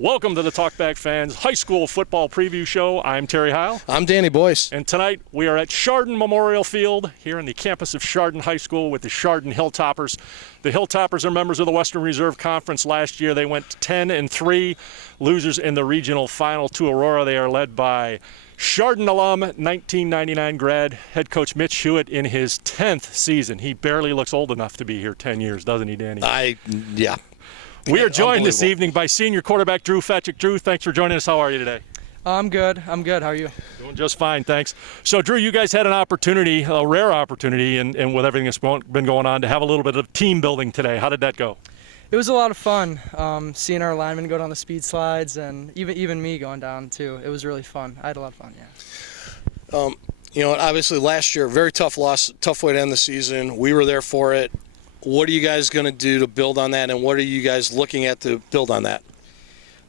Welcome to the Talkback Fans High School Football Preview Show. I'm Terry Heil. I'm Danny Boyce. And tonight we are at Chardon Memorial Field here on the campus of Chardon High School with the Chardon Hilltoppers. The Hilltoppers are members of the Western Reserve Conference. Last year they went 10-3, losers in the regional final to Aurora. They are led by Chardon alum, 1999 grad, head coach Mitch Hewitt in his 10th season. He barely looks old enough to be here 10 years, doesn't he, Danny? Yeah. We are joined this evening by senior quarterback Drew Fetchick. Drew, thanks for joining us. How are you today? I'm good. How are you? Doing just fine, thanks. So, Drew, you guys had an opportunity, a rare opportunity, and with everything that's been going on, to have a little bit of team building today. How did that go? It was a lot of fun. Seeing our linemen go down the speed slides, and even me going down too. It was really fun. I had a lot of fun. Yeah. Obviously last year, very tough loss, tough way to end the season. We were there for it. What are you guys going to do to build on that, and what are you guys looking at to build on that?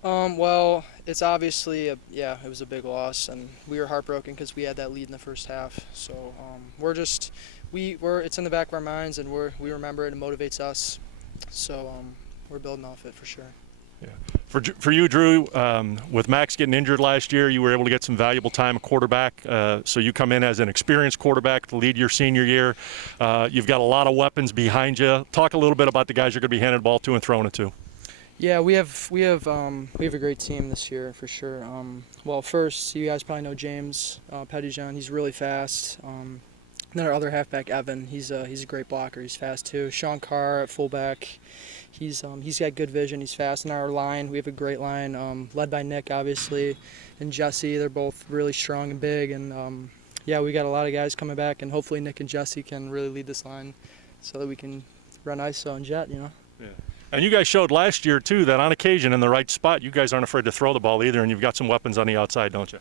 Well, it's obviously, it was a big loss, and we were heartbroken because we had that lead in the first half. So it's in the back of our minds, and we remember it and motivates us. So we're building off it for sure. Yeah. For you, Drew, with Max getting injured last year, you were able to get some valuable time at quarterback. So you come in as an experienced quarterback to lead your senior year. You've got a lot of weapons behind you. Talk a little bit about the guys you're going to be handing the ball to and throwing it to. Yeah, we have a great team this year for sure. Well, first, you guys probably know James Pettyjohn. He's really fast. Then our other halfback, Evan, he's a great blocker. He's fast too. Sean Carr at fullback, he's got good vision. He's fast. In our line, we have a great line, led by Nick, obviously, and Jesse. They're both really strong and big. And we got a lot of guys coming back, and hopefully Nick and Jesse can really lead this line, so that we can run ISO and jet. Yeah. And you guys showed last year too that on occasion in the right spot, you guys aren't afraid to throw the ball either, and you've got some weapons on the outside, don't you?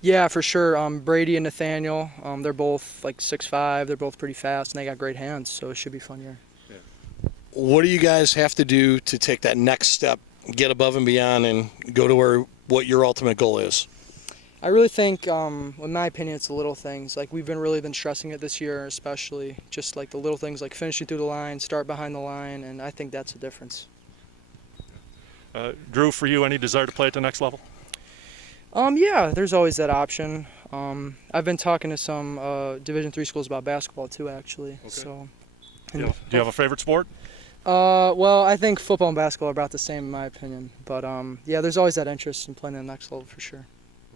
Yeah, for sure. Brady and Nathaniel, they're both like 6'5". They're both pretty fast, and they got great hands, so it should be fun here. Yeah. What do you guys have to do to take that next step, get above and beyond, and go to what your ultimate goal is? I really think, in my opinion, it's the little things. Like we've really been stressing it this year, especially just like the little things, like finishing through the line, start behind the line, and I think that's the difference. Drew, for you, any desire to play at the next level? Yeah, there's always that option. I've been talking to some Division III schools about basketball too, actually. Okay. So, do you have a favorite sport? Well, I think football and basketball are about the same in my opinion. But there's always that interest in playing at the next level for sure.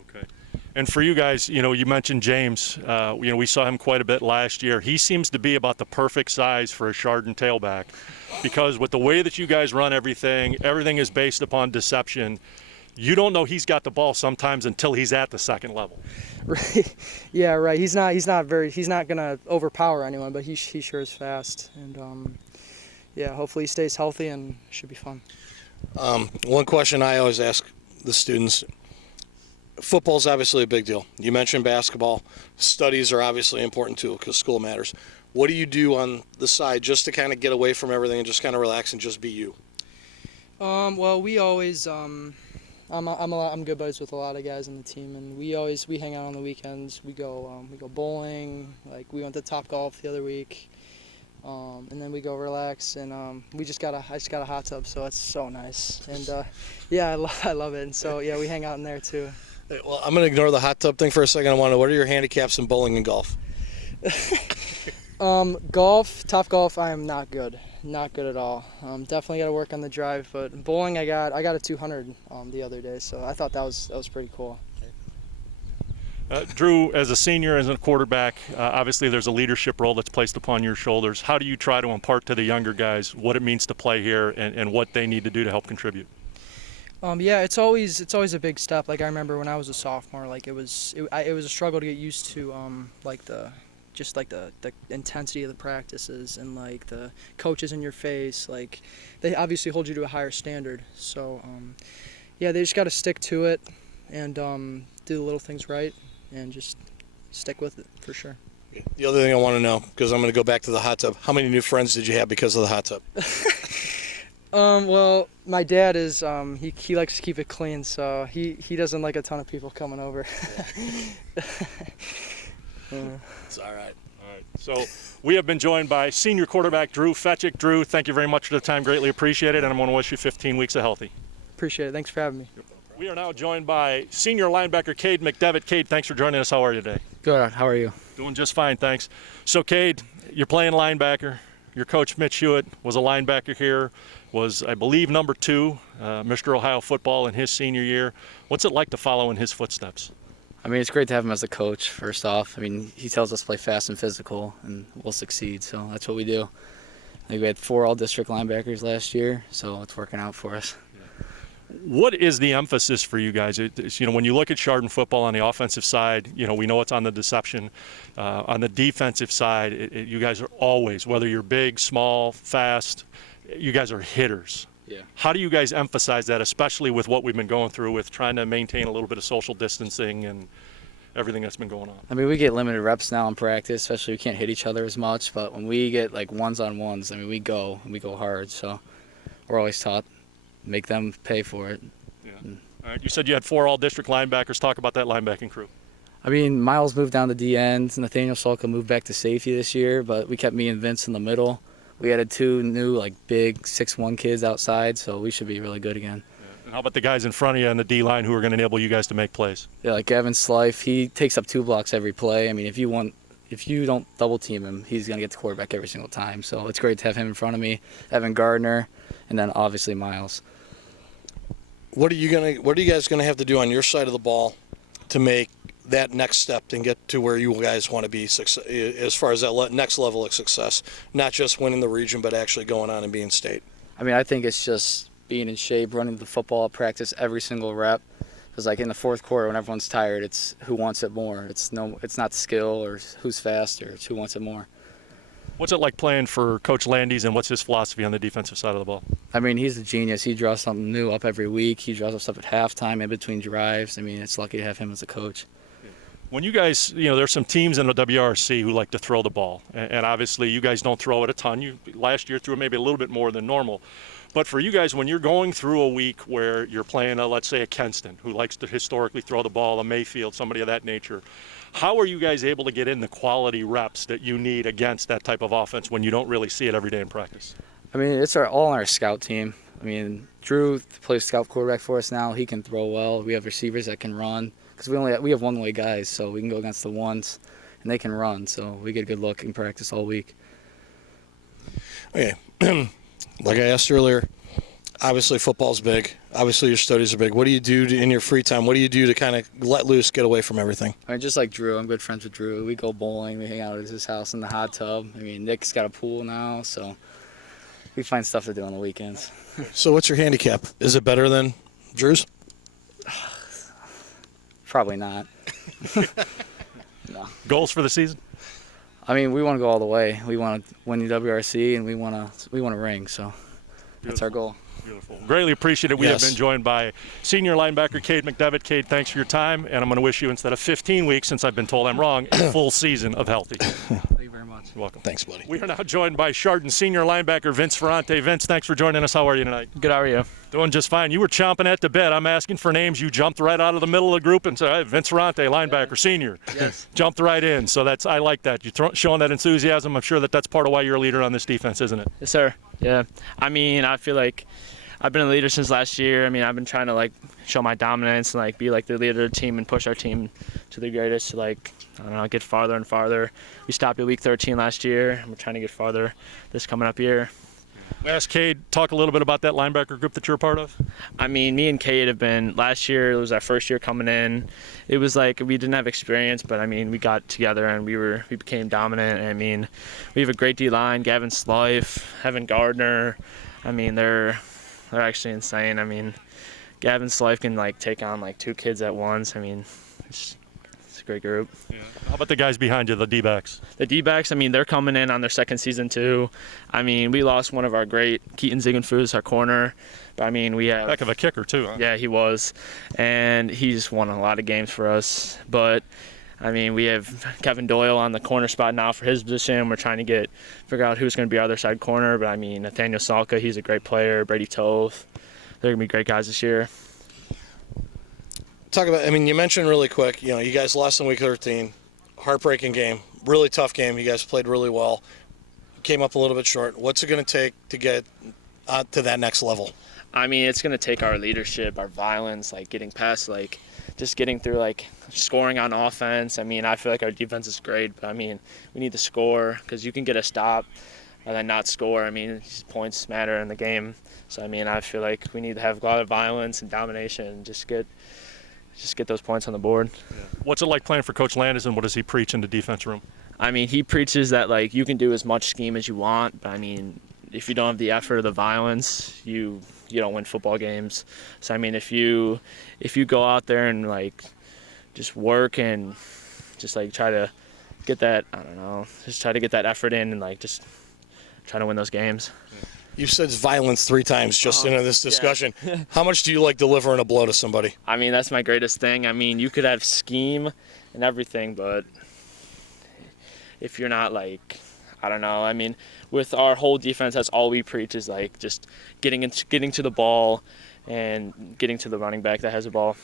Okay. And for you guys, you mentioned James. We saw him quite a bit last year. He seems to be about the perfect size for a Chardon tailback, because with the way that you guys run everything is based upon deception. You don't know he's got the ball sometimes until he's at the second level. Right. Yeah, right. He's not gonna overpower anyone, but he sure is fast. And hopefully he stays healthy and it should be fun. One question I always ask the students: football's obviously a big deal. You mentioned basketball. Studies are obviously important too, because school matters. What do you do on the side just to kind of get away from everything and just kind of relax and just be you? Well, we always. I'm good buddies with a lot of guys on the team, and we hang out on the weekends. We go bowling. Like we went to Topgolf the other week, and then we go relax. And I just got a hot tub, so it's so nice. And I love it. And so we hang out in there too. Well, I'm gonna ignore the hot tub thing for a second. I want to know, what are your handicaps in bowling and golf? Topgolf, I am not good. Not good at all. Definitely got to work on the drive, but bowling, I got a 200 the other day, so I thought that was pretty cool. Drew, as a senior, as a quarterback, obviously there's a leadership role that's placed upon your shoulders. How do you try to impart to the younger guys what it means to play here and what they need to do to help contribute? It's always a big step. Like I remember when I was a sophomore, like it was a struggle to get used to the intensity of the practices and like the coaches in your face. Like they obviously hold you to a higher standard. So they just got to stick to it and do the little things right and just stick with it for sure. The other thing I want to know, because I'm going to go back to the hot tub, how many new friends did you have because of the hot tub? Well, my dad is he likes to keep it clean, so he doesn't like a ton of people coming over. It's all right. So we have been joined by senior quarterback Drew Fetchick. Drew, thank you very much for the time. Greatly appreciate it, and I'm going to wish you 15 weeks of healthy. Appreciate it. Thanks for having me. We are now joined by senior linebacker Cade McDevitt. Cade, thanks for joining us. How are you today? Good. How are you? Doing just fine, thanks. So, Cade, you're playing linebacker. Your coach, Mitch Hewitt, was a linebacker here, was, I believe, number 2, Mr. Ohio football in his senior year. What's it like to follow in his footsteps? I mean, it's great to have him as a coach, first off. I mean, he tells us to play fast and physical, and we'll succeed, so that's what we do. I think we had 4 all-district linebackers last year, so it's working out for us. What is the emphasis for you guys? When you look at Chardon football on the offensive side, we know it's on the deception. On the defensive side, you guys are always, whether you're big, small, fast, you guys are hitters. Yeah. How do you guys emphasize that, especially with what we've been going through with trying to maintain a little bit of social distancing and everything that's been going on? I mean, we get limited reps now in practice, especially we can't hit each other as much, but when we get like ones-on-ones, I mean, we go hard, so we're always taught make them pay for it. Yeah. All right. You said you had 4 all-district linebackers. Talk about that linebacking crew. I mean, Miles moved down to D end, Nathaniel Salka moved back to safety this year, but we kept me and Vince in the middle. We added 2 new, big 6'1" kids outside, so we should be really good again. Yeah. And how about the guys in front of you on the D-line who are going to enable you guys to make plays? Yeah, like Gavin Slife, he takes up 2 blocks every play. I mean, if you don't double team him, he's going to get the quarterback every single time. So it's great to have him in front of me, Evan Gardner, and then obviously Miles. What are you guys gonna have to do on your side of the ball to make that next step and get to where you guys want to be as far as that next level of success? Not just winning the region, but actually going on and being state. I mean, I think it's just being in shape, running the football at practice every single rep. Because in the fourth quarter, when everyone's tired, it's who wants it more. It's not skill or who's faster. It's who wants it more. What's it like playing for Coach Landes, and what's his philosophy on the defensive side of the ball? I mean, he's a genius. He draws something new up every week. He draws us up at halftime, in between drives. I mean, it's lucky to have him as a coach. When you guys, there's some teams in the WRC who like to throw the ball, and obviously you guys don't throw it a ton. You last year threw maybe a little bit more than normal. But for you guys, when you're going through a week where you're playing, let's say, a Kenston, who likes to historically throw the ball, a Mayfield, somebody of that nature, how are you guys able to get in the quality reps that you need against that type of offense when you don't really see it every day in practice? I mean, it's all on our scout team. I mean, Drew plays scout quarterback for us now. He can throw well. We have receivers that can run because we have one-way guys, so we can go against the ones, and they can run. So we get a good look in practice all week. Okay. Like I asked earlier, obviously football's big. Obviously your studies are big. What do you do in your free time? What do you do to kind of let loose, get away from everything? I mean, just like Drew, I'm good friends with Drew. We go bowling. We hang out at his house in the hot tub. I mean, Nick's got a pool now, so we find stuff to do on the weekends. So what's your handicap? Is it better than Drew's? Probably not. No. Goals for the season? I mean, we want to go all the way. We want to win the WRC, and we want to ring. So that's our goal. Beautiful. Greatly appreciate it. We have been joined by senior linebacker Cade McDevitt. Cade, thanks for your time, and I'm going to wish you, instead of 15 weeks, since I've been told I'm wrong, a full season of healthy. Thank you very much. You're welcome. Thanks, buddy. We are now joined by Chardon senior linebacker Vince Ferrante. Vince, thanks for joining us. How are you tonight? Good, how are you? Doing just fine. You were chomping at the bit. I'm asking for names. You jumped right out of the middle of the group and said, hey, Vince Ferrante, linebacker, senior. Yes. Jumped right in. So I like that. You're showing that enthusiasm. I'm sure that's part of why you're a leader on this defense, isn't it? Yes, sir. Yeah. I mean, I feel like I've been a leader since last year. I mean, I've been trying to show my dominance and be the leader of the team and push our team to the greatest to I don't know, get farther and farther. We stopped at week 13 last year, and we're trying to get farther this coming up year. Ask Cade, talk a little bit about that linebacker group that you're a part of. I mean, me and Cade have been, last year, it was our first year coming in. It was we didn't have experience, but I mean, we got together and we became dominant. And, I mean, we have a great D-line, Gavin Slife, Evan Gardner. I mean, they're actually insane. I mean, Gavin Slife can take on 2 kids at once. I mean, it's a great group. Yeah. How about the guys behind you, the D-backs? The D-backs, I mean, they're coming in on their second season too. I mean, we lost one of our great, Keaton Ziegenfuss, our corner. But I mean, we have heck of a kicker too, huh? Yeah, he was, and he's won a lot of games for us. But I mean, we have Kevin Doyle on the corner spot now for his position. We're trying to figure out who's going to be our other side corner. But I mean, Nathaniel Salka, he's a great player. Brady Toth, they're going to be great guys this year. Talk about, you mentioned really quick, you guys lost in week 13. Heartbreaking game. Really tough game. You guys played really well. Came up a little bit short. What's it going to take to get to that next level? I mean, it's going to take our leadership, our violence, like getting past, like just getting through, like scoring on offense. I mean, I feel like our defense is great, but I mean, we need to score because you can get a stop and then not score. I mean, points matter in the game. So, I mean, I feel like we need to have a lot of violence and domination and just get those points on the board. Yeah. What's it like playing for Coach Landis, and what does he preach in the defense room? I mean, he preaches that, like, you can do as much scheme as you want, but, I mean, if you don't have the effort or the violence, you don't win football games. So, I mean, if you go out there and, like, just work and just, like, try to get that, I don't know, just try to get that effort in and, like, just try to win those games. You said violence 3 times just into this discussion. Yeah. How much do you like delivering a blow to somebody? I mean, that's my greatest thing. I mean, you could have scheme and everything, but if you're not, like, I don't know. I mean, with our whole defense, that's all we preach is, like, just getting to the ball and getting to the running back that has the ball.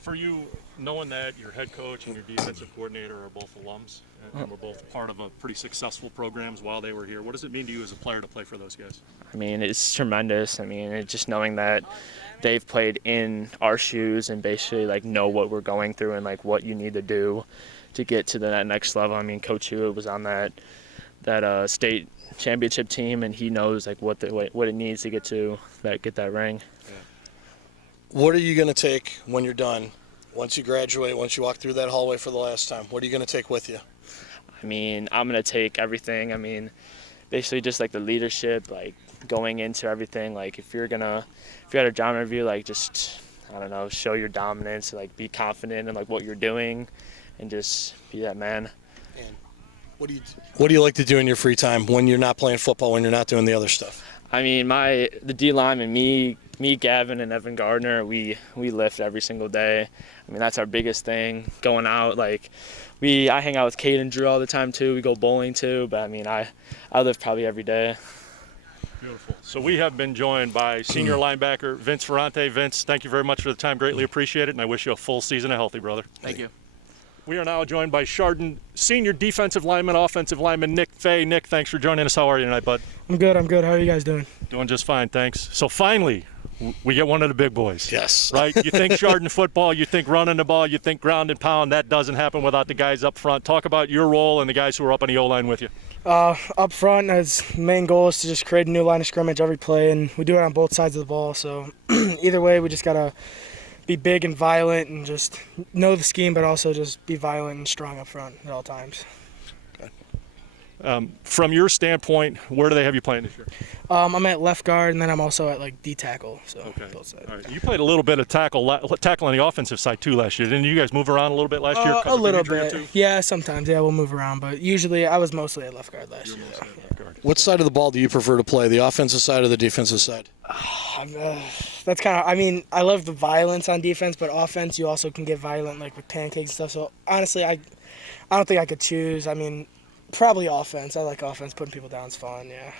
For you, knowing that your head coach and your defensive coordinator are both alums and were both part of a pretty successful programs while they were here, what does it mean to you as a player to play for those guys? I mean, it's tremendous. I mean, it's just knowing that they've played in our shoes and basically, like, know what we're going through and, like, what you need to do to get to that next level. I mean, Coach Hewitt was on that state championship team, and he knows, like, what it needs to get that ring. Yeah. What are you going to take when you're done? Once you graduate, once you walk through that hallway for the last time, what are you going to take with you? I mean, I'm going to take everything. I mean, basically just, like, the leadership, like, going into everything. Like, if you had a job interview, like, just, I don't know, show your dominance, like, be confident in, like, what you're doing and just be that man. And what do you like to do in your free time when you're not playing football, when you're not doing the other stuff? I mean, the D lineman, me, Gavin, and Evan Gardner, we lift every single day. I mean, that's our biggest thing. Going out, like, I hang out with Kate and Drew all the time too. We go bowling too, but I mean, I lift probably every day. Beautiful. So we have been joined by senior linebacker Vince Ferrante. Vince, thank you very much for the time. Greatly appreciate it, and I wish you a full season of healthy, brother. Thank you. We are now joined by Chardon senior defensive lineman, offensive lineman Nick Fay. Nick, thanks for joining us. How are you tonight, bud? I'm good. How are you guys doing? Doing just fine, thanks. So finally, we get one of the big boys. Yes. Right? You think Chardon football, you think running the ball, you think ground and pound. That doesn't happen without the guys up front. Talk about your role and the guys who are up on the O-line with you. Up front, his main goal is to just create a new line of scrimmage every play, and we do it on both sides of the ball. So either way, we just got to be big and violent and just know the scheme, but also just be violent and strong up front at all times. From your standpoint, where do they have you playing this year? I'm at left guard, and then I'm also at, like, D tackle, so both sides. All right. You played a little bit of tackle on the offensive side too last year. Didn't you guys move around a little bit last year? A little bit. Yeah, sometimes. Yeah, we'll move around, but usually I was mostly at left guard last year. What side of the ball do you prefer to play, the offensive side or the defensive side? That's kind of, I mean, I love the violence on defense, but offense you also can get violent, like with pancakes and stuff. So honestly, I don't think I could choose. I mean, probably offense. I like offense. Putting people down is fun, yeah.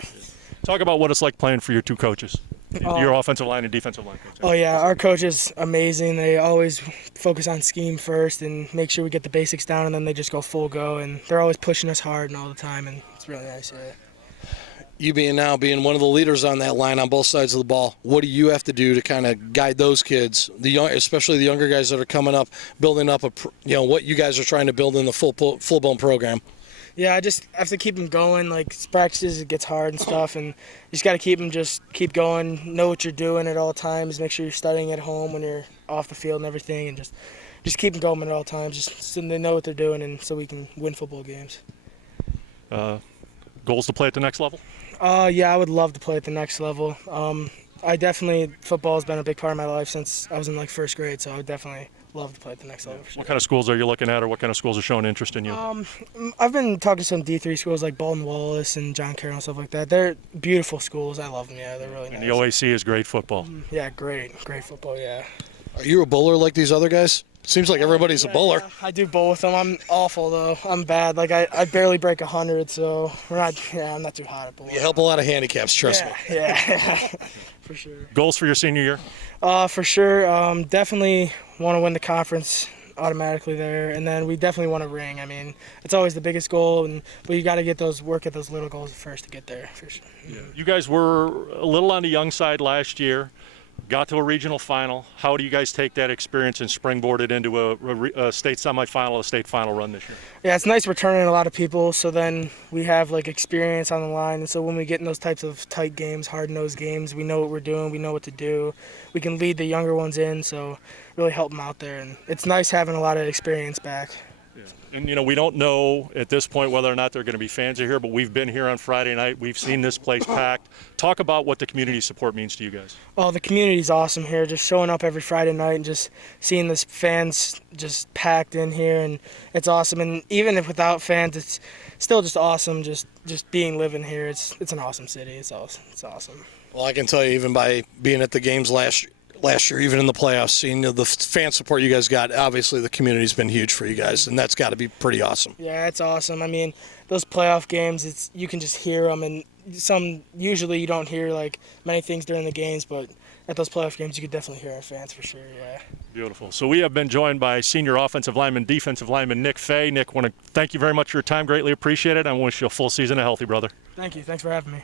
Talk about what it's like playing for your two coaches, your offensive line and defensive line coach. Oh, yeah. Our coach is amazing. They always focus on scheme first and make sure we get the basics down, and then they just go full go. And they're always pushing us hard and all the time, and it's really nice, yeah. You being one of the leaders on that line on both sides of the ball, what do you have to do to kind of guide those kids, especially the younger guys that are coming up, building up what you guys are trying to build in the full-blown program? Yeah, I just have to keep them going. Like, practices, it gets hard and stuff, and you just got to keep going, know what you're doing at all times, make sure you're studying at home when you're off the field and everything, and just keep them going at all times, just so they know what they're doing and so we can win football games. Goals to play at the next level? Yeah, I would love to play at the next level. Football has been a big part of my life since I was in, like, first grade, so I would definitely love to play at the next level. For sure. What kind of schools are you looking at, or what kind of schools are showing interest in you? I've been talking to some D3 schools like Bolton Wallace and John Carroll and stuff like that. They're beautiful schools. I love them, yeah. They're really nice. And the OAC is great football. Yeah, great football, yeah. Are you a bowler like these other guys? Seems like everybody's a bowler. Yeah, I do bowl with them. I'm awful, though. I'm bad. Like, I barely break 100, so I'm not too hot at bowling. You help a lot of handicaps, trust me. Yeah, for sure. Goals for your senior year? For sure. Definitely want to win the conference automatically there. And then we definitely want a ring. I mean, it's always the biggest goal, but you got to work at those little goals first to get there, for sure. Yeah. You guys were a little on the young side last year. Got to a regional final. How do you guys take that experience and springboard it into a state semifinal, a state final run this year? Yeah, it's nice returning a lot of people, so then we have experience on the line, and so when we get in those types of tight games, hard-nosed games, we know what we're doing, we know what to do. We can lead the younger ones in, so really help them out there, and it's nice having a lot of experience back. Yeah. And, we don't know at this point whether or not they're going to be fans of here, but we've been here on Friday night. We've seen this place packed. Talk about what the community support means to you guys. Oh, the community's awesome here. Just showing up every Friday night and just seeing the fans just packed in here, and it's awesome. And even if without fans, it's still just awesome. Just living here. It's an awesome city. It's awesome. Well, I can tell you, even by being at the games last year, even in the playoffs, seeing the fan support you guys got, obviously the community's been huge for you guys, and that's got to be pretty awesome. Yeah, it's awesome. I mean, those playoff games, you can just hear them, and usually you don't hear many things during the games, but at those playoff games you could definitely hear our fans for sure. Yeah. Beautiful. So we have been joined by senior offensive lineman, defensive lineman Nick Fay. Nick, want to thank you very much for your time. Greatly appreciate it. I wish you a full season of healthy, brother. Thank you. Thanks for having me.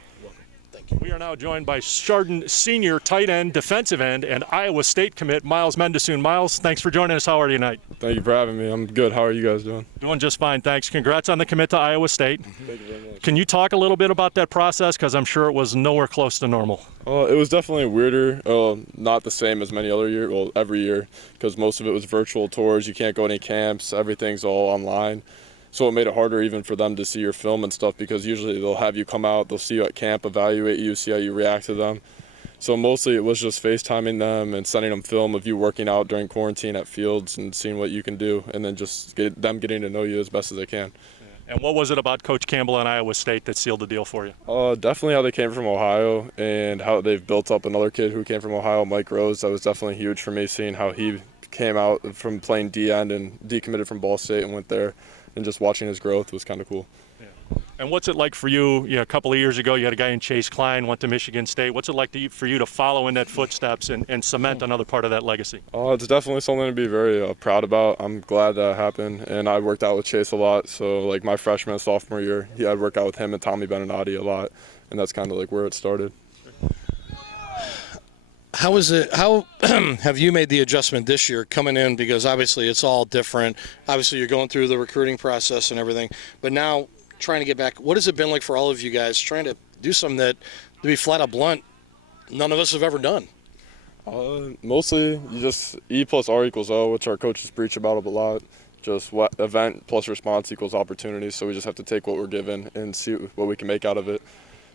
We are now joined by Chardon senior tight end, defensive end, and Iowa State commit Miles Mendesoon. Miles, thanks for joining us. How are you tonight? Thank you for having me. I'm good. How are you guys doing? Doing just fine, thanks. Congrats on the commit to Iowa State. Thank you very much. Can you talk a little bit about that process? Because I'm sure it was nowhere close to normal. It was definitely weirder. Not the same as many other years. Well, every year, because most of it was virtual tours. You can't go to any camps. Everything's all online. So it made it harder even for them to see your film and stuff, because usually they'll have you come out, they'll see you at camp, evaluate you, see how you react to them. So mostly it was just FaceTiming them and sending them film of you working out during quarantine at fields and seeing what you can do, and then just them getting to know you as best as they can. And what was it about Coach Campbell and Iowa State that sealed the deal for you? Definitely how they came from Ohio and how they've built up another kid who came from Ohio, Mike Rose. That was definitely huge for me, seeing how he came out from playing D-end and decommitted from Ball State and went there. And just watching his growth was kind of cool. Yeah. And what's it like for you? A couple of years ago, you had a guy in Chase Klein, went to Michigan State. What's it like for you to follow in that footsteps and cement another part of that legacy? It's definitely something to be very proud about. I'm glad that happened. And I worked out with Chase a lot. So, my freshman and sophomore year, I'd work out with him and Tommy Beninati a lot. And that's kind of where it started. How have you made the adjustment this year coming in? Because obviously it's all different. Obviously you're going through the recruiting process and everything, but now trying to get back, what has it been like for all of you guys trying to do something that, to be flat out blunt, none of us have ever done? Mostly you just E plus R equals O, which our coaches preach about a lot. Just what event plus response equals opportunity. So we just have to take what we're given and see what we can make out of it.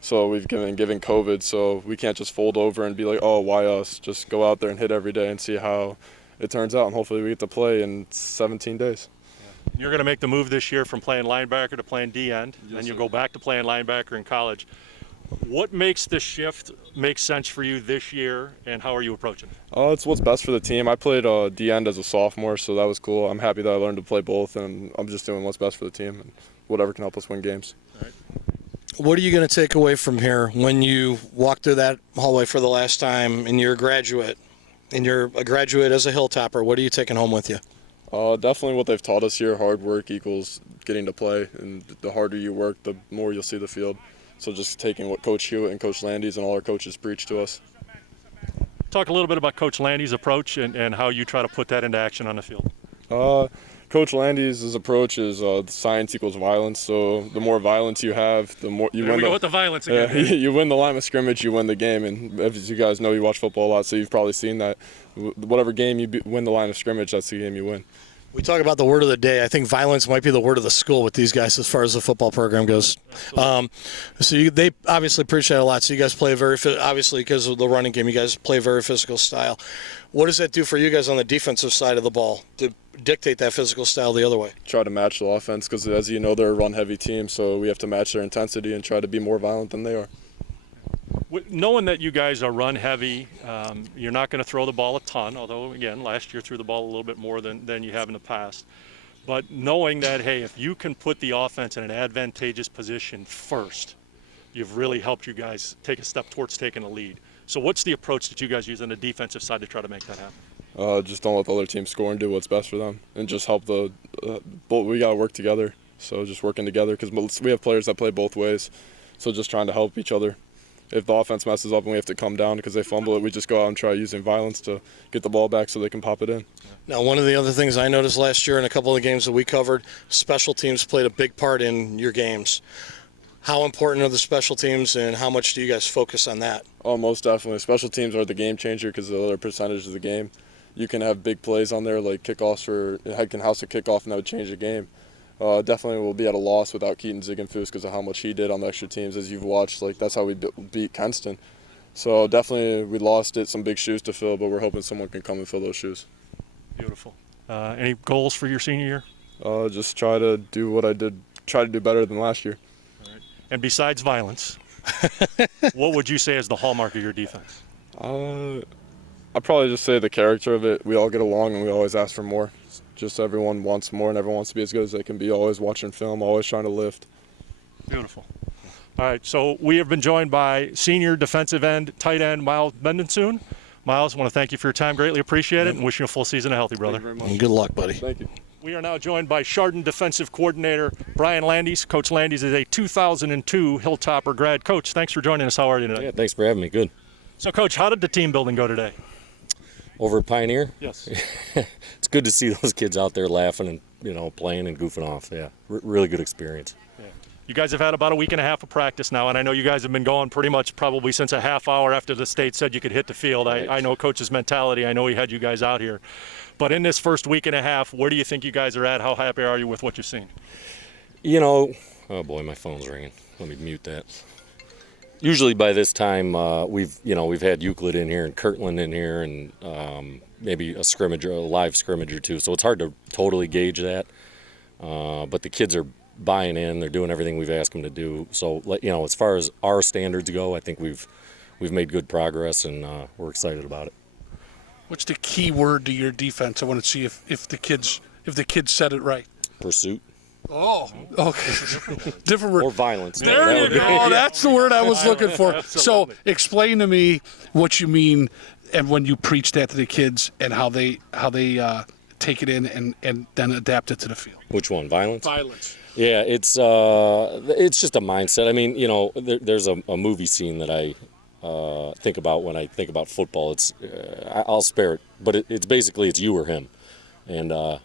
So we've been given COVID, so we can't just fold over and be like, oh, why us? Just go out there and hit every day and see how it turns out, and hopefully we get to play in 17 days. Yeah. You're going to make the move this year from playing linebacker to playing D-end, and you'll go back to playing linebacker in college. What makes the shift make sense for you this year, and how are you approaching it? It's what's best for the team. I played D-end as a sophomore, so that was cool. I'm happy that I learned to play both, and I'm just doing what's best for the team and whatever can help us win games. All right. What are you going to take away from here when you walk through that hallway for the last time and you're a graduate, as a Hilltopper? What are you taking home with you? Definitely what they've taught us here. Hard work equals getting to play, and the harder you work, the more you'll see the field. So just taking what Coach Hewitt and Coach Landes and all our coaches preach to us. Talk a little bit about Coach Landes' approach and how you try to put that into action on the field. Coach Landes' approach is science equals violence. So the more violence you have, the more you there win. We go with the violence again. You win the line of scrimmage, you win the game. And as you guys know, you watch football a lot, so you've probably seen that. Whatever game you win the line of scrimmage, that's the game you win. We talk about the word of the day. I think violence might be the word of the school with these guys as far as the football program goes. They obviously preach that a lot. So you guys play obviously because of the running game, you guys play a very physical style. What does that do for you guys on the defensive side of the ball to dictate that physical style the other way? Try to match the offense because, as you know, they're a run-heavy team, so we have to match their intensity and try to be more violent than they are. Knowing that you guys are run heavy, you're not going to throw the ball a ton, although, again, last year threw the ball a little bit more than you have in the past. But knowing that, hey, if you can put the offense in an advantageous position first, you've really helped you guys take a step towards taking a lead. So what's the approach that you guys use on the defensive side to try to make that happen? Just don't let the other team score and do what's best for them, and just help the. We gotta work together. So just working together because we have players that play both ways. So just trying to help each other. If the offense messes up and we have to come down because they fumble it, we just go out and try using violence to get the ball back so they can pop it in. Now, one of the other things I noticed last year in a couple of the games that we covered, special teams played a big part in your games. How important are the special teams, and how much do you guys focus on that? Oh, most definitely. Special teams are the game changer because of the other percentage of the game. You can have big plays on there like kickoffs for head can house a kickoff and that would change the game. Definitely will be at a loss without Keaton Ziegenfuss because of how much he did on the extra teams, as you've watched. Like that's how we beat Kenston. So definitely we lost it, some big shoes to fill, but we're hoping someone can come and fill those shoes. Beautiful. Any goals for your senior year? Just try to do what I did, try to do better than last year. All right. And besides violence, what would you say is the hallmark of your defense? I'd probably just say the character of it. We all get along and we always ask for more. Just everyone wants more and everyone wants to be as good as they can be, always watching film, always trying to lift. Beautiful. All right, so we have been joined by senior defensive end, tight end, Miles Bendensoon. Miles, I want to thank you for your time. Greatly appreciate it and wish you a full season of healthy, brother. Thank you very much. And good luck, buddy. Thank you. We are now joined by Chardon defensive coordinator Brian Landis. Coach Landis is a 2002 Hilltopper grad. Coach, thanks for joining us. How are you today? Yeah, thanks for having me. Good. So, Coach, how did the team building go today? Over at Pioneer? Yes. It's good to see those kids out there laughing and, playing and goofing off. Yeah, really good experience. Yeah. You guys have had about a week and a half of practice now, and I know you guys have been going pretty much probably since a half hour after the state said you could hit the field. Right. I know Coach's mentality. I know he had you guys out here. But in this first week and a half, where do you think you guys are at? How happy are you with what you've seen? Oh boy, my phone's ringing. Let me mute that. Usually by this time we've had Euclid in here and Kirtland in here and maybe a live scrimmage or two. So it's hard to totally gauge that. But the kids are buying in. They're doing everything we've asked them to do. So as far as our standards go, I think we've made good progress and we're excited about it. What's the key word to your defense? I want to see if the kids said it right. Pursuit. Oh, okay. Different word. Or violence. There you go. That's the word I was looking for. Absolutely. So explain to me what you mean and when you preach that to the kids and how they take it in and then adapt it to the field. Which one? Violence? Violence. Yeah, it's just a mindset. I mean, there's a movie scene that I think about when I think about football. It's I'll spare it, but it's basically it's you or him. And what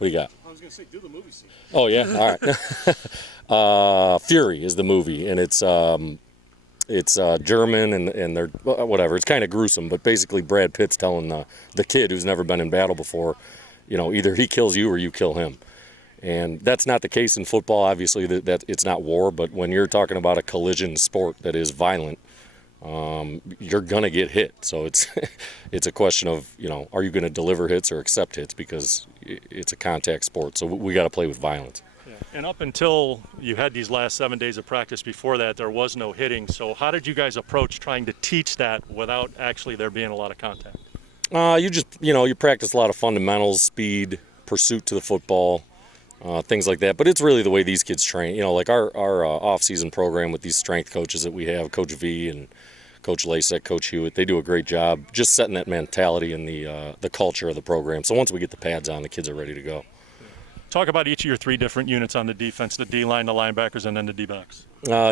do you got? I was going to say, do the movie scene. Oh yeah, all right. Fury is the movie, and it's German and they're whatever. It's kind of gruesome, but basically Brad Pitt's telling the kid who's never been in battle before, either he kills you or you kill him. And that's not the case in football. Obviously, that it's not war, but when you're talking about a collision sport that is violent, you're gonna get hit. So it's a question of are you going to deliver hits or accept hits, because it's a contact sport. So we got to play with violence. Yeah. And up until you had these last 7 days of practice before that, there was no hitting. So how did you guys approach trying to teach that without actually there being a lot of contact? You just you practice a lot of fundamentals, speed, pursuit to the football. Things like that, but it's really the way these kids train. Like our off-season program with these strength coaches that we have, Coach V and Coach Lasek, Coach Hewitt, they do a great job just setting that mentality and the culture of the program. So once we get the pads on, the kids are ready to go. Talk about each of your three different units on the defense: the D-line, the linebackers, and then the D-backs.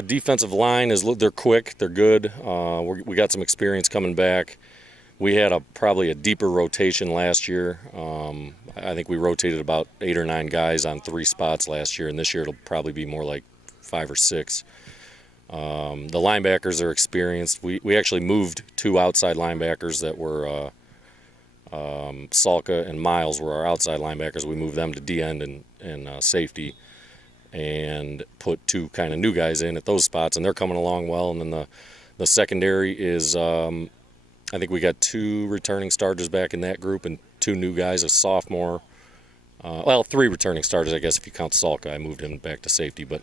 Defensive line they're quick, they're good. We got some experience coming back. We had probably a deeper rotation last year. I think we rotated about 8 or 9 guys on 3 spots last year, and this year it'll probably be more like 5 or 6. The linebackers are experienced. We actually moved 2 outside linebackers that were Salka and Miles were our outside linebackers. We moved them to D-end and safety, and put 2 kind of new guys in at those spots, and they're coming along well. And then the secondary is I think we got 2 returning starters back in that group and 2 new guys, a sophomore. 3 returning starters, I guess, if you count Salka. I moved him back to safety. But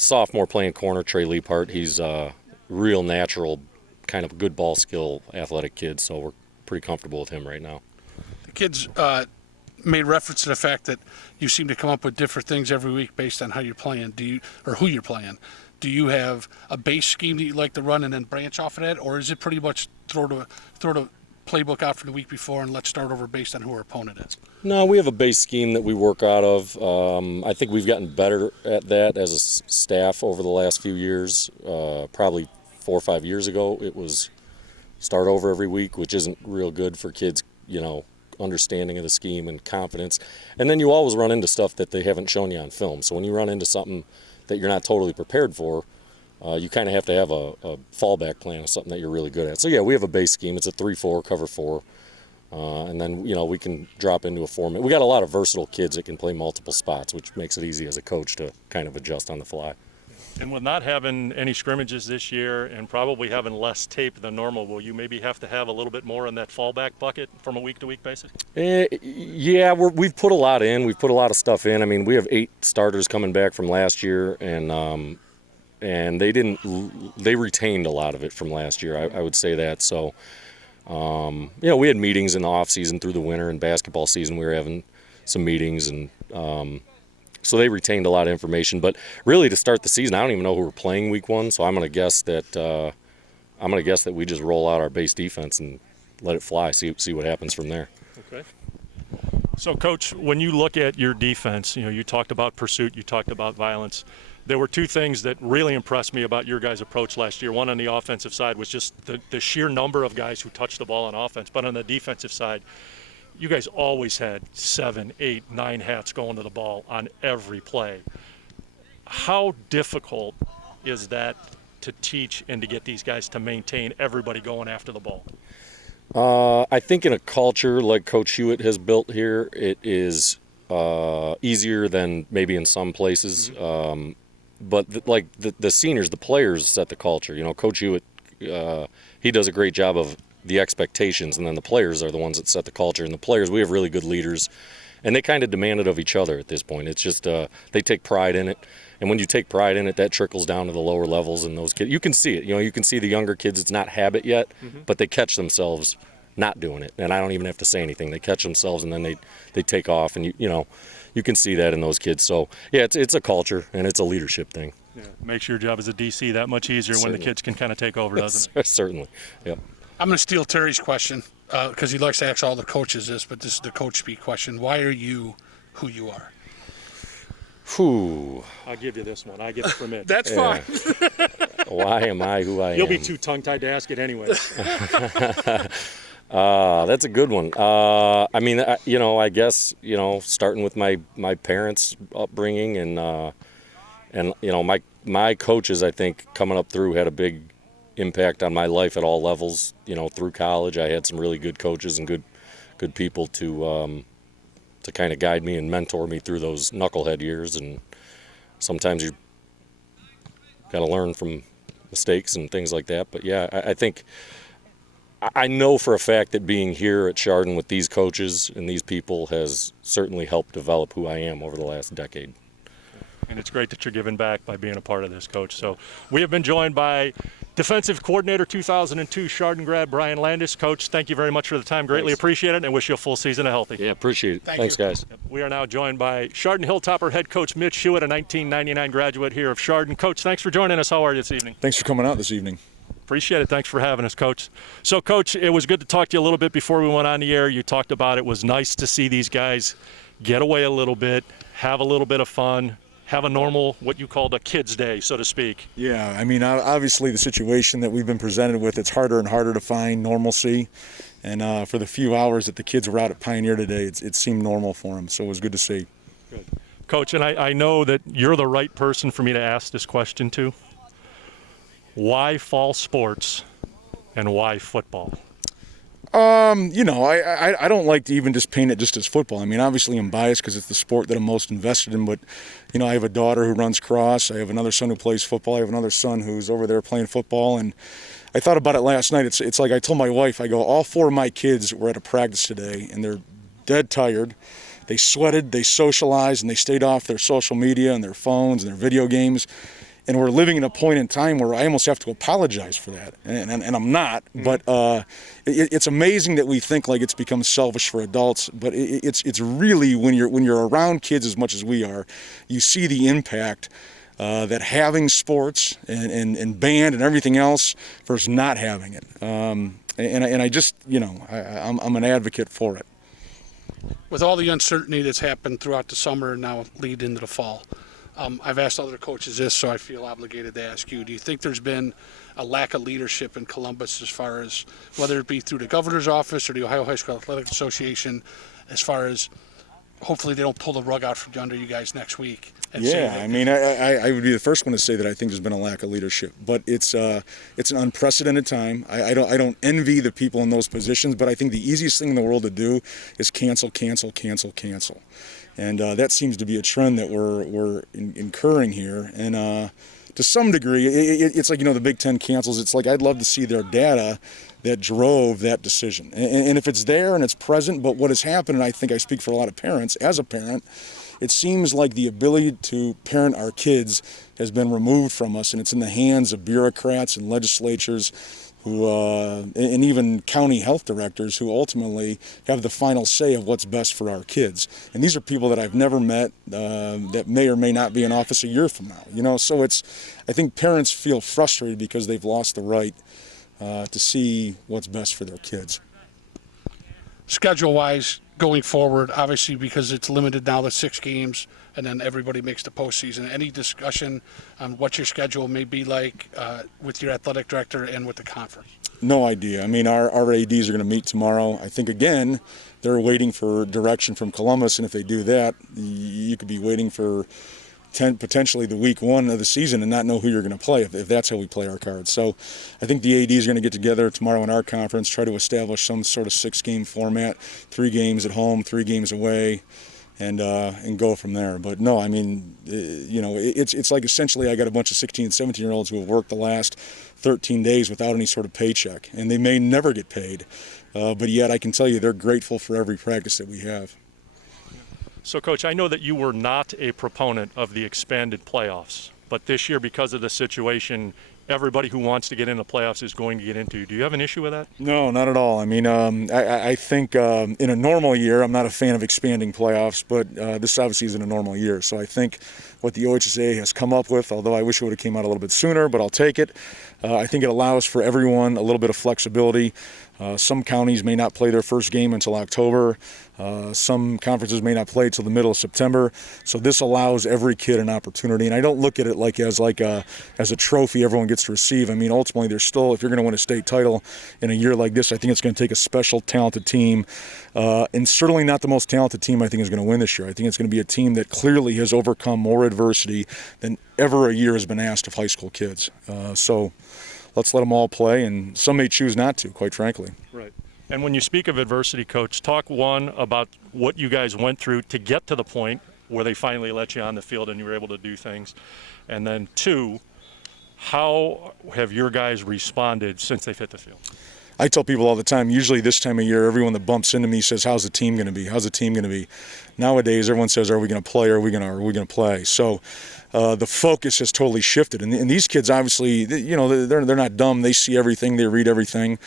sophomore playing corner, Trey Leapart. He's a real natural, kind of good ball skill, athletic kid. So we're pretty comfortable with him right now. The kids made reference to the fact that you seem to come up with different things every week based on how you're playing. Or who you're playing? Do you have a base scheme that you like to run and then branch off of that, or is it pretty much throw to playbook out for the week before and let's start over based on who our opponent is? No, we have a base scheme that we work out of. I think we've gotten better at that as a staff over the last few years. Probably 4 or 5 years ago, it was start over every week, which isn't real good for kids, understanding of the scheme and confidence. And then you always run into stuff that they haven't shown you on film. So when you run into something that you're not totally prepared for, you kind of have to have a fallback plan of something that you're really good at. So, yeah, we have a base scheme. It's a 3-4, cover 4. And then, we can drop into a format. We got a lot of versatile kids that can play multiple spots, which makes it easy as a coach to kind of adjust on the fly. And with not having any scrimmages this year and probably having less tape than normal, will you maybe have to have a little bit more in that fallback bucket from a week-to-week basis? Yeah, we've put a lot in. We've put a lot of stuff in. I mean, we have 8 starters coming back from last year, and they retained a lot of it from last year. I would say that. So, we had meetings in the off season through the winter and basketball season. We were having some meetings, and so they retained a lot of information. But really, to start the season, I don't even know who we're playing week 1. So I'm going to guess that we just roll out our base defense and let it fly. See what happens from there. Okay. So, Coach, when you look at your defense, you talked about pursuit, you talked about violence. There were 2 things that really impressed me about your guys' approach last year. One on the offensive side was just the sheer number of guys who touched the ball on offense. But on the defensive side, you guys always had 7, 8, 9 hats going to the ball on every play. How difficult is that to teach and to get these guys to maintain everybody going after the ball? I think in a culture like Coach Hewitt has built here, it is easier than maybe in some places. Mm-hmm. But the seniors, the players set the culture. Coach Hewitt, he does a great job of the expectations, and then the players are the ones that set the culture. And the players, we have really good leaders, and they kind of demand it of each other at this point. It's just they take pride in it, and when you take pride in it, that trickles down to the lower levels. And those kids, you can see it. You can see the younger kids. It's not habit yet, but they catch themselves not doing it, and I don't even have to say anything. They catch themselves, and then they take off, and you can see that in those kids. So yeah, it's a culture and it's a leadership thing. Yeah, makes your job as a DC that much easier when the kids can kind of take over, doesn't it? Certainly. Yep. I'm going to steal Terry's question because he likes to ask all the coaches this, but this is the coach speak question. Why are you who you are? Whew. I'll give you this one. I get it from it. That's fine. Why am I who I am? You'll be too tongue-tied to ask it anyway. That's a good one. I guess, starting with my parents' upbringing and my coaches, I think, coming up through had a big impact on my life at all levels. Through college, I had some really good coaches and good people to kind of guide me and mentor me through those knucklehead years. And sometimes you got to learn from mistakes and things like that. But yeah, I think I know for a fact that being here at Chardon with these coaches and these people has certainly helped develop who I am over the last decade. And it's great that you're giving back by being a part of this, Coach. So we have been joined by Defensive Coordinator 2002 Chardon grad Brian Landis. Coach, thank you very much for the time. Greatly appreciate it, and wish you a full season of healthy. Yeah, appreciate it. Thanks, guys. We are now joined by Chardon Hilltopper head coach Mitch Hewitt, a 1999 graduate here of Chardon. Coach, thanks for joining us. How are you this evening? Thanks for coming out this evening. Appreciate it. Thanks for having us, Coach. So, Coach, it was good to talk to you a little bit before we went on the air. You talked about it was nice to see these guys get away a little bit, have a little bit of fun, have a normal, what you called a kid's day, so to speak. Yeah, I mean, obviously the situation that we've been presented with, it's harder and harder to find normalcy. And for the few hours that the kids were out at Pioneer today, it seemed normal for them, so it was good to see. Good. Coach, and I know that you're the right person for me to ask this question to. Why fall sports and why football? I don't like to even just paint it just as football. I mean, obviously I'm biased because it's the sport that I'm most invested in, but, I have a daughter who runs cross. I have another son who plays football. I have another son who's over there playing football, and I thought about it last night. It's like I told my wife, I go, all 4 of my kids were at a practice today, and they're dead tired. They sweated, they socialized, and they stayed off their social media and their phones and their video games. And we're living in a point in time where I almost have to apologize for that, and I'm not. But it's amazing that we think like it's become selfish for adults. But it's really when you're around kids as much as we are, you see the impact that having sports and band and everything else versus not having it. And I just, I'm an advocate for it. With all the uncertainty that's happened throughout the summer and now lead into the fall, I've asked other coaches this, so I feel obligated to ask you. Do you think there's been a lack of leadership in Columbus as far as whether it be through the governor's office or the Ohio High School Athletic Association, as far as hopefully they don't pull the rug out from under you guys next week? Yeah, I mean, I would be the first one to say that I think there's been a lack of leadership, but it's an unprecedented time. I don't envy the people in those positions, but I think the easiest thing in the world to do is cancel. And that seems to be a trend that we're incurring here. And to some degree, it's like, the Big Ten cancels. It's like I'd love to see their data that drove that decision. And if it's there and it's present, but what has happened, and I think I speak for a lot of parents, as a parent, it seems like the ability to parent our kids has been removed from us, and it's in the hands of bureaucrats and legislatures who, and even county health directors who ultimately have the final say of what's best for our kids. And these are people that I've never met that may or may not be in office a year from now. So I think parents feel frustrated because they've lost the right to see what's best for their kids. Schedule-wise, going forward, obviously because it's limited now to 6 games, and then everybody makes the postseason. Any discussion on what your schedule may be like with your athletic director and with the conference? No idea. I mean, our ADs are going to meet tomorrow. I think, again, they're waiting for direction from Columbus, and if they do that, you could be waiting for potentially the week 1 of the season and not know who you're going to play if that's how we play our cards. So I think the ADs are going to get together tomorrow in our conference, try to establish some sort of 6-game format, 3 games at home, 3 games away, and go from there. But no, I mean, it's like essentially I got a bunch of 16 and 17-year-olds who have worked the last 13 days without any sort of paycheck, and they may never get paid. But yet I can tell you they're grateful for every practice that we have. So, Coach, I know that you were not a proponent of the expanded playoffs, but this year, because of the situation, everybody who wants to get into playoffs is going to get into. Do you have an issue with that? No, not at all. I mean, I think in a normal year, I'm not a fan of expanding playoffs, but this obviously isn't a normal year. So I think what the OHSAA has come up with, although I wish it would have came out a little bit sooner, but I'll take it. I think it allows for everyone a little bit of flexibility. Some counties may not play their first game until October. Some conferences may not play until the middle of September. So this allows every kid an opportunity. And I don't look at it as a trophy everyone gets to receive. I mean, ultimately, there's still, if you're going to win a state title in a year like this, I think it's going to take a special, talented team. And certainly not the most talented team I think is going to win this year. I think it's going to be a team that clearly has overcome more adversity than ever a year has been asked of high school kids. So let's let them all play, and some may choose not to, quite frankly. Right. And when you speak of adversity, Coach, talk, one, about what you guys went through to get to the point where they finally let you on the field and you were able to do things. And then 2, how have your guys responded since they've hit the field? I tell people all the time, usually this time of year, everyone that bumps into me says, how's the team going to be? How's the team going to be? Nowadays, everyone says, are we going to play or are we going to play? So the focus has totally shifted. And these kids, obviously, they're not dumb. They see everything. They read everything.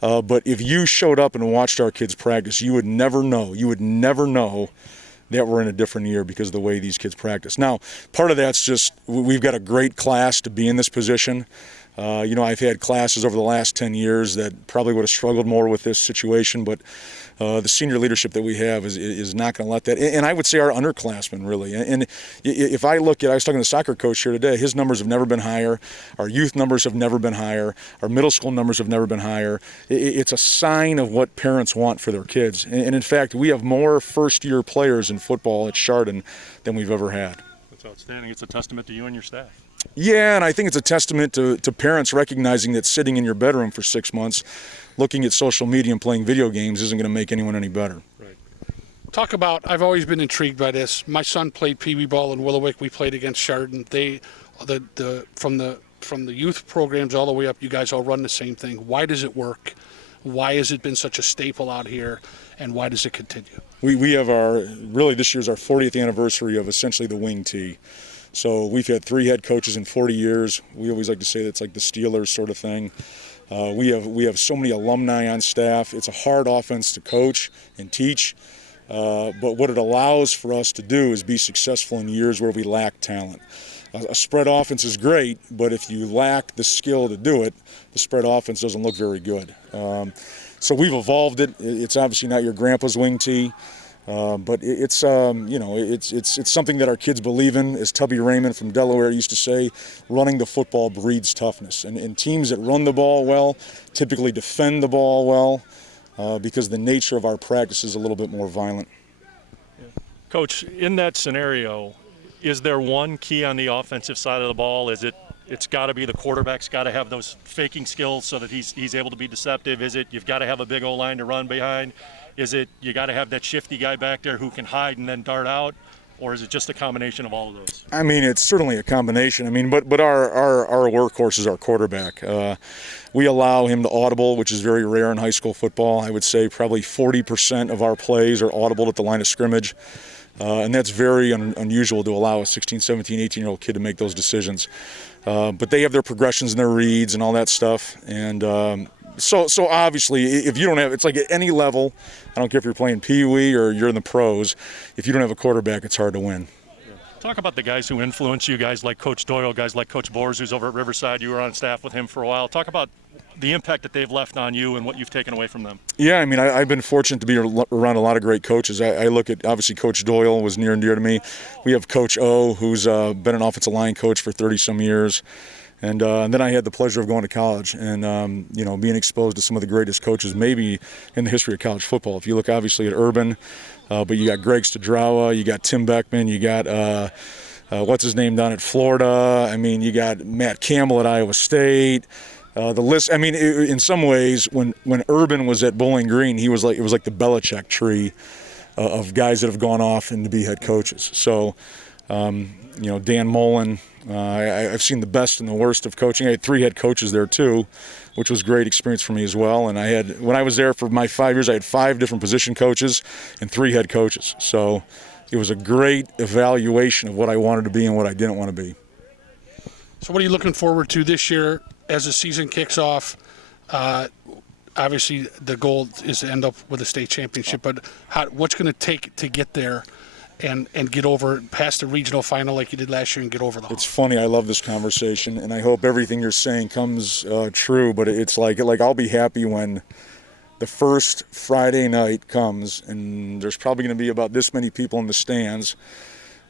But if you showed up and watched our kids practice, you would never know that we're in a different year because of the way these kids practice. Now, part of that's just we've got a great class to be in this position. I've had classes over the last 10 years that probably would have struggled more with this situation, but the senior leadership that we have is not going to let that. And I would say our underclassmen, really. And if I look at, I was talking to the soccer coach here today, his numbers have never been higher. Our youth numbers have never been higher. Our middle school numbers have never been higher. It's a sign of what parents want for their kids. And in fact, we have more first-year players in football at Chardon than we've ever had. That's outstanding. It's a testament to you and your staff. Yeah, and I think it's a testament to parents recognizing that sitting in your bedroom for 6 months, looking at social media and playing video games isn't going to make anyone any better. Right. Talk about, I've always been intrigued by this. My son played Pee Wee ball in Willowick. We played against Chardon. From the youth programs all the way up, you guys all run the same thing. Why does it work? Why has it been such a staple out here, and why does it continue? We have this year's our 40th anniversary of essentially the wing tee. So we've had 3 head coaches in 40 years. We always like to say that's like the Steelers sort of thing. We have so many alumni on staff. It's a hard offense to coach and teach. But what it allows for us to do is be successful in years where we lack talent. a spread offense is great, but if you lack the skill to do it, the spread offense doesn't look very good. So we've evolved it. It's obviously not your grandpa's wing tee, but it's something that our kids believe in. As Tubby Raymond from Delaware used to say, running the football breeds toughness. And teams that run the ball well typically defend the ball well because the nature of our practice is a little bit more violent. Coach, in that scenario, is there one key on the offensive side of the ball? It's got to be the quarterback's got to have those faking skills so that he's able to be deceptive? Is it you've got to have a big O-line to run behind? Is it you got to have that shifty guy back there who can hide and then dart out? Or is it just a combination of all of those? I mean, it's certainly a combination. I mean, but our workhorse is our quarterback. We allow him to audible, which is very rare in high school football. I would say probably 40% of our plays are audible at the line of scrimmage. And that's very unusual to allow a 16, 17, 18-year-old kid to make those decisions. But they have their progressions and their reads and all that stuff. And so obviously, if you don't have, it's like at any level, I don't care if you're playing Pee-wee or you're in the pros, if you don't have a quarterback, it's hard to win. Talk about the guys who influence you, guys like Coach Doyle, guys like Coach Boers, who's over at Riverside. You were on staff with him for a while. Talk about the impact that they've left on you and what you've taken away from them. Yeah, I mean, I've been fortunate to be around a lot of great coaches. I look at, obviously, Coach Doyle was near and dear to me. We have Coach O, who's been an offensive line coach for 30-some years. And then I had the pleasure of going to college and, being exposed to some of the greatest coaches maybe in the history of college football. If you look, obviously, at Urban, but you got Greg Stadrawa, you got Tim Beckman, you got what's his name down at Florida. I mean, you got Matt Campbell at Iowa State. The list. I mean, in some ways, when Urban was at Bowling Green, it was like the Belichick tree of guys that have gone off and to be head coaches. So, Dan Mullen. I've seen the best and the worst of coaching. I had 3 head coaches there too, which was a great experience for me as well. And when I was there for my 5 years, I had 5 different position coaches and 3 head coaches. So it was a great evaluation of what I wanted to be and what I didn't want to be. So what are you looking forward to this year as the season kicks off? Obviously, the goal is to end up with a state championship, but what's going to take to get there and get over past the regional final like you did last year and get over the hump? It's funny. I love this conversation, and I hope everything you're saying comes true, but it's like I'll be happy when the first Friday night comes, and there's probably going to be about this many people in the stands,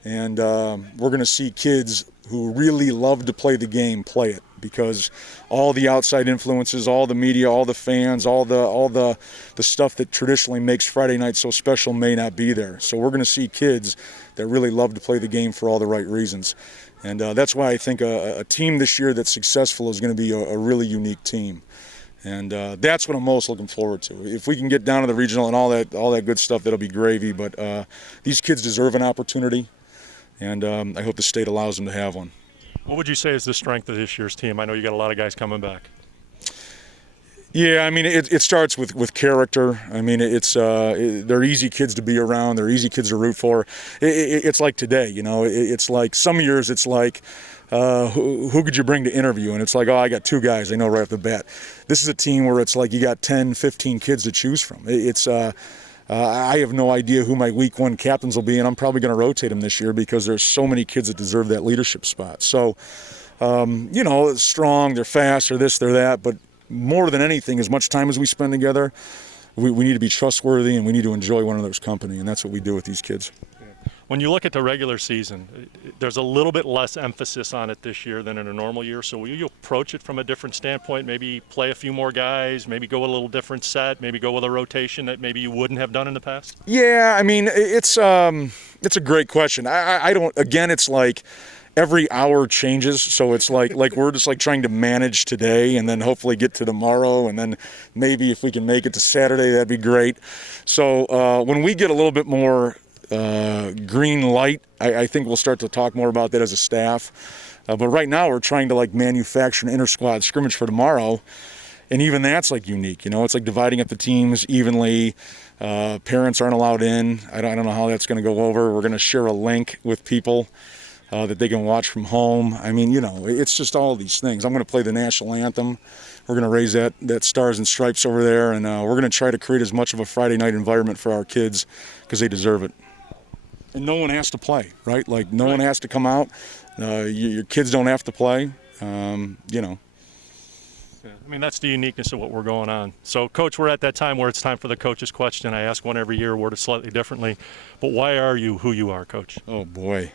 and we're going to see kids who really love to play the game play it, because all the outside influences, all the media, all the fans, all the stuff that traditionally makes Friday night so special may not be there. So we're going to see kids that really love to play the game for all the right reasons. And that's why I think a team this year that's successful is going to be a really unique team. And that's what I'm most looking forward to. If we can get down to the regional and all that good stuff, that'll be gravy. But these kids deserve an opportunity, and I hope the state allows them to have one. What would you say is the strength of this year's team? I know you got a lot of guys coming back. Yeah, I mean, it starts with character. I mean, they're easy kids to be around. They're easy kids to root for. It's like today, it's like some years it's like, who could you bring to interview? And it's like, I got 2 guys I know right off the bat. This is a team where it's like you got 10, 15 kids to choose from. I have no idea who my week 1 captains will be, and I'm probably going to rotate them this year because there's so many kids that deserve that leadership spot. So, strong, they're fast, they're this, they're that, but more than anything, as much time as we spend together, we need to be trustworthy and we need to enjoy one another's company, and that's what we do with these kids. When you look at the regular season, there's a little bit less emphasis on it this year than in a normal year. So will you approach it from a different standpoint? Maybe play a few more guys, maybe go with a little different set, maybe go with a rotation that maybe you wouldn't have done in the past? Yeah, I mean, it's a great question. I don't. Again, it's like every hour changes, so it's like we're just like trying to manage today and then hopefully get to tomorrow, and then maybe if we can make it to Saturday, that'd be great. So when we get a little bit more green light, I think we'll start to talk more about that as a staff. But right now we're trying to manufacture an inter-squad scrimmage for tomorrow, and even that's unique. It's like dividing up the teams evenly. Parents aren't allowed in. I don't know how that's going to go over. We're going to share a link with people that they can watch from home. I mean, it's just all these things. I'm going to play the national anthem. We're going to raise that Stars and Stripes over there, and we're going to try to create as much of a Friday night environment for our kids because they deserve it. and no one has to play, right? Like no one has to come out. Your kids don't have to play. You know. Yeah, I mean, that's the uniqueness of what we're going on. So, Coach, we're at that time where it's time for the coach's question. I ask one every year, worded slightly differently. But why are you who you are, Coach? Oh boy.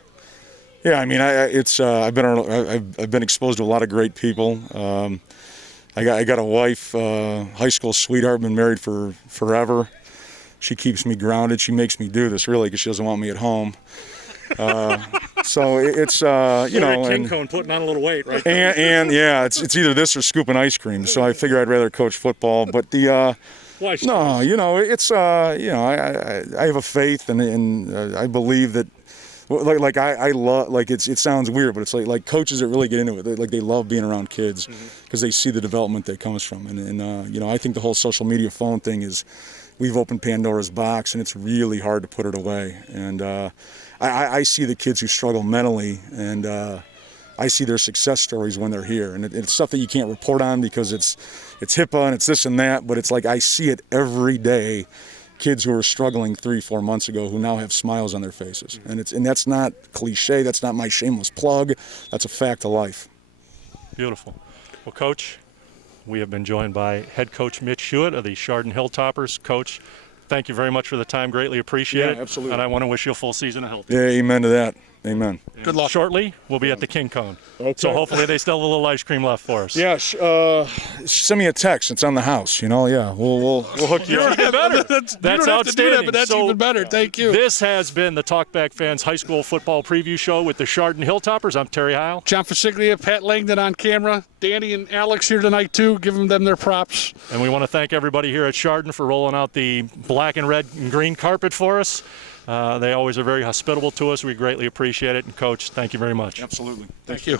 Yeah, I mean, I've been exposed to a lot of great people. I got a wife, high school sweetheart, been married for forever. She keeps me grounded. She makes me do this really because she doesn't want me at home. So it's you know, King Cone putting on a little weight, right? And yeah, it's either this or scooping ice cream. So I figure I'd rather coach football. But the Why? no, you know, it's you know, I have a faith and I believe that. Like I love, like it sounds weird, but it's like coaches that really get into it, they love being around kids because they see the development that comes from. And you know, I think the whole social media phone thing is, we've opened Pandora's box and it's really hard to put it away. And I see the kids who struggle mentally, and I see their success stories when they're here. And it's stuff that you can't report on because it's HIPAA and it's this and that, but it's like I see it every day. Kids who were struggling 3-4 months ago who now have smiles on their faces, and that's not cliche. That's not my shameless plug. That's a fact of life. Beautiful. Well, Coach, we have been joined by head coach Mitch Hewitt of the Chardon Hilltoppers. Coach, thank you very much for the time. Greatly appreciate it. Absolutely. And I want to wish you a full season of health. Yeah, amen to that. Amen. Good luck. Shortly, we'll be at the King Cone. Okay. So hopefully they still have a little ice cream left for us. Yeah, send me a text. It's on the house. You know, yeah, we'll hook you up. That's outstanding. But that's So, even better. Thank you. This has been the Talkback Fans High School Football Preview Show with the Chardon Hilltoppers. I'm Terry Heil. John Fasiglia, Pat Langdon on camera, Danny and Alex here tonight too, giving them their props. And we want to thank everybody here at Chardon for rolling out the black and red and green carpet for us. They always are very hospitable to us. We greatly appreciate it. And Coach, thank you very much. Absolutely. Thank you.